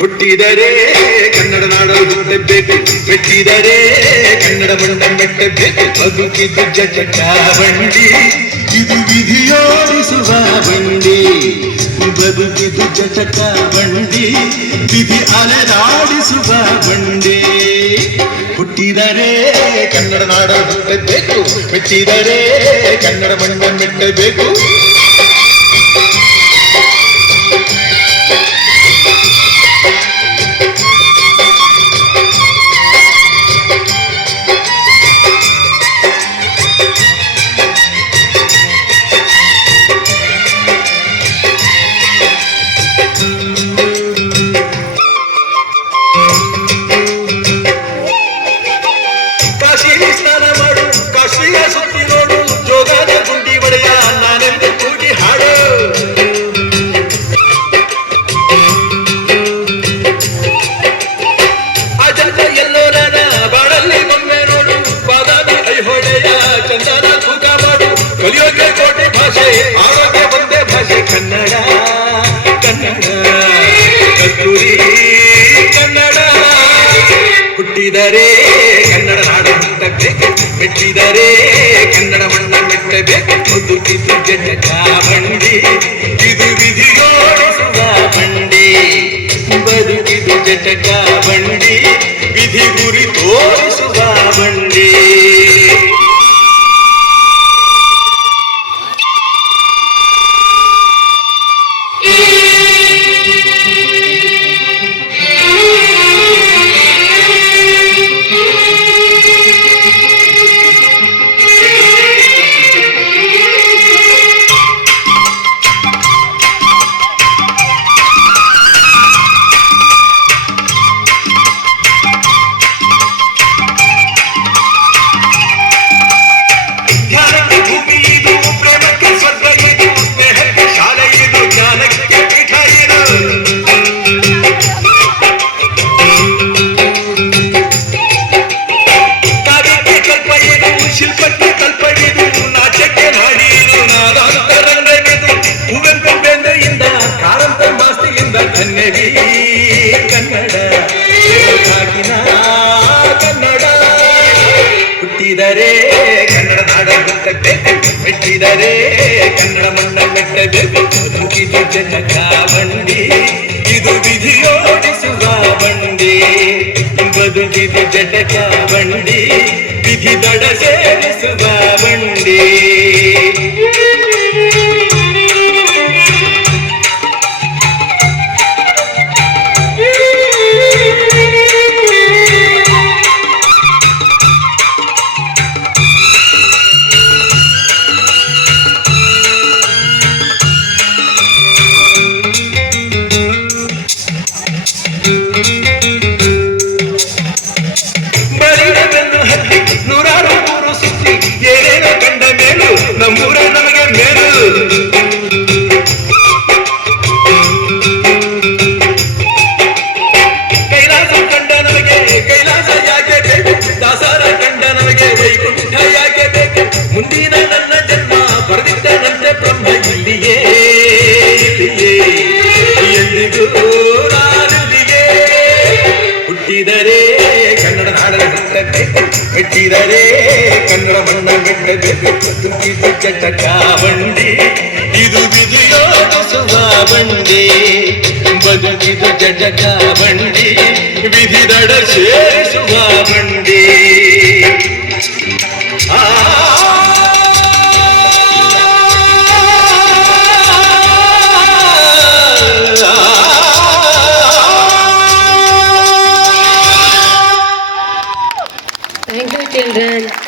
ಹುಟ್ಟಿದರೆ ಕನ್ನಡ ನಾಡು ಹುಟ್ಟಬೇಕು, ಮೆಟ್ಟಿದರೆ ಕನ್ನಡ ಮಣ್ಣ ಮೆಟ್ಟಬೇಕು. ಬದುಕಿದು ಜಟಕ ಬಂಡಿ, ಇದು ವಿಧಿಯೋಡಿಸುವ ಬಂಡಿ. ಬದುಕಿದು ಜಟಕ ಬಂಡಿ, ವಿಧಿ ಅಲೆದಾಡಿಸುವ ಬಂಡಿ. ಹುಟ್ಟಿದರೆ ಕನ್ನಡ ನಾಡು ಹುಟ್ಟಬೇಕು, ಮೆಟ್ಟಿದರೆ ಕನ್ನಡ ಮಣ್ಣ ಮೆಟ್ಟಬೇಕು. ಆರೋಗ್ಯ ಒಂದೇ ಭಾಷೆ ಕನ್ನಡ, ಕನ್ನಡ ಕಸ್ತೂರಿ ಕನ್ನಡ. ಹುಟ್ಟಿದರೆ ಕನ್ನಡ ನಾಡು ಹುಟ್ಟಬೇಕು, ಮೆಟ್ಟಿದರೆ ಕನ್ನಡ ಮಣ್ಣ ಮೆಟ್ಟಬೇಕು. ಬದುಕಿದು ಜಟಕ ಬಂಡಿ, ಇದು ವಿಧಿಯೋಡಿಸುವ ಬಂಡಿ. ಬದುಕಿದು ಜಟಕ ಬಂಡಿ, ವಿಧಿ ಗುರಿ ತೋರಿಸುವ ಬಂಡಿ. ಕನ್ನಡ ಕನ್ನಡ ಹುಟ್ಟಿದರೆ ಕನ್ನಡ ನಾಡ ಹುಟ್ಟಬೇಕು, ಮೆಟ್ಟಿದರೆ ಕನ್ನಡ ಮಣ್ಣ ಮೆಟ್ಟಬೇಕು. ಬದುಕಿದು ಜಟಕ ಬಂಡಿ, ಇದು ವಿಧಿಯೋಡಿಸುವ ಬಂಡಿ. ಬದುಕಿದು ಜಟಕ ಬಂಡಿ, ವಿಧಿ ದಡ ಸೇರಿಸುವ ಬಂಡಿ. ನೂರಾರು ಊರು ಸುತ್ತಿ ಏನೇನೋ ಕಂಡ ಮೇಲು ನಮ್ಮೂರ ನಮಗೆ ಮೇಲು. ಕೈಲಾಸ ಕಂಡ ನಮಗೆ ಕೈಲಾಸ ಯಾಕೆ ಬೇಕು, ದಾಸರ ಕಂಡ ನಮಗೆ ವೈಕುಂಠ ಯಾಕೆ ಬೇಕು. ಮುಂದಿನ ನನ್ನ ಜನ್ಮ ಬರೆದಿದ್ದನಂತೆ ಬ್ರಹ್ಮ ಇಲ್ಲಿಯೇ ಎಂದಿಗೂ ನಾನಿಲ್ಲಿಗೆ. ಹುಟ್ಟಿದರೆ ಕನ್ನಡ ನಾಡ ಹುಟ್ಟಬೇಕು, ಮೆಟ್ಟಿದರೆ ಕನ್ನಡ ಮಣ್ಣ ಮೆಟ್ಟಬೇಕು. ಬದುಕಿದು ಜಟಕ ಬಂಡಿ, ಇದು ವಿಧಿಯೋಡಿಸುವ ಬಂಡಿ. ಬದುಕಿದು ಜಟಕ ಬಂಡಿ, ವಿಧಿ ದಡ ಸೇರಿಸುವ ಬಂಡಿ.